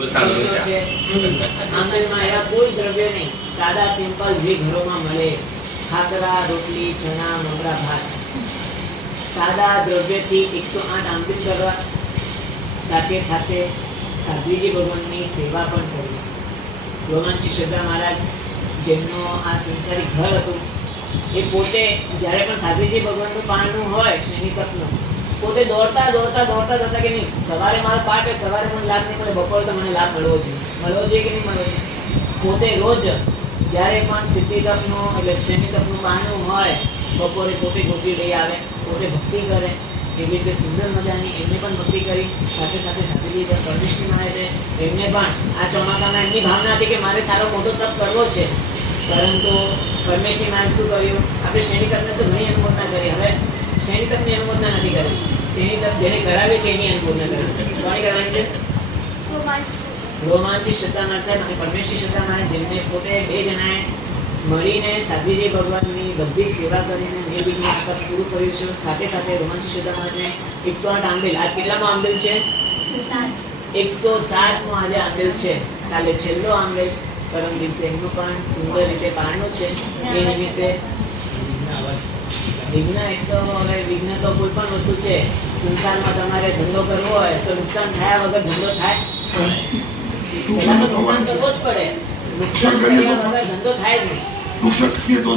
છે આંગણમાં એવા કોઈ દ્રવ્ય નહીં, સાદા સિમ્પલ જે ઘરોમાં મળે, ખાખરા, રોટલી, ચણા, મમરા, ભાત. સાદા દ્રવ્યથી 108 આંબિલ કરવા, સાથે સાથે સાધ્વીજી ભગવાનની સેવા પણ કરવી. રોમાનજી શ્રદ્ધા મહારાજ, જેમનો આ સંસારિક ઘર હતું, એ પોતે જ્યારે પણ સાધ્વીજી ભગવાનનું પારણું હોય, શનિ તપનું, પોતે દોડતા હતા કે નહીં, સવારે મારો પાઠ હોય, સવારે મને લાભ નહીં મળે, બપોરે તો મને લાભ મળવો જોઈએ કે નહીં મળવો જોઈએ. પોતે રોજ જ્યારે પણ સિદ્ધિ તપનું એટલે શનિ તપનું પારણું હોય, બપોરે પોતે ગોચી લઈ આવે, પોતે ભક્તિ કરે. એવી રીતે સુંદર મજાની એમને પણ ભક્તિ કરી, સાથે સાથે સાધ્વીજી પરમેશ્વરી માને છે, એમને પણ આ ચોમાસામાં એમની ભાવના હતી કે મારે સારો મોટો તપ કરવો છે, પરંતુ પરમેશ્વરી માને શું કર્યું, આપણે શનિ તપને તો ઘણી અનુમોદના કરી, હવે શનિ તપની અનુમોદના નથી કરી. શનિ તપ જેને કરાવે છે એની અનુમોદના કરી. કોની કરવાની છે? રોમાનજી શ્રદ્ધા મહારાજ સાહેબ અને પરમેશ્વરી શ્રદ્ધા મહારાજ, જેમને પોતે બે જણાએ મળીને સાધ્વીજી ભગવાનની બધી સેવા કરીને નિર્વિઘ્ન આ તપ પૂરું કર્યું છે. સાથે સાથે રોમાનજી શ્રદ્ધા મહારાજને 108 આંબેલ, આજ કેટલામાં આંબેલ છે? 107 આજે આંબેલ છે. કાલે છેલ્લો આંબેલ, પરમ દિવસે એમનું પણ સુંદર રીતે પારણું છે. એ નિમિત્તે વિઘ્ન એક તો હવે વિઘ્ન તો કોઈ પણ વસ્તુ છે, સંસારમાં તમારે ધંધો કરવો હોય તો નુકસાન થયા વગર ધંધો થાય? નુકસાન કરવો જ પડે. નુકસાન કર્યા વગર ધંધો થાય જ નહીં. નુકસાન કરીએ તો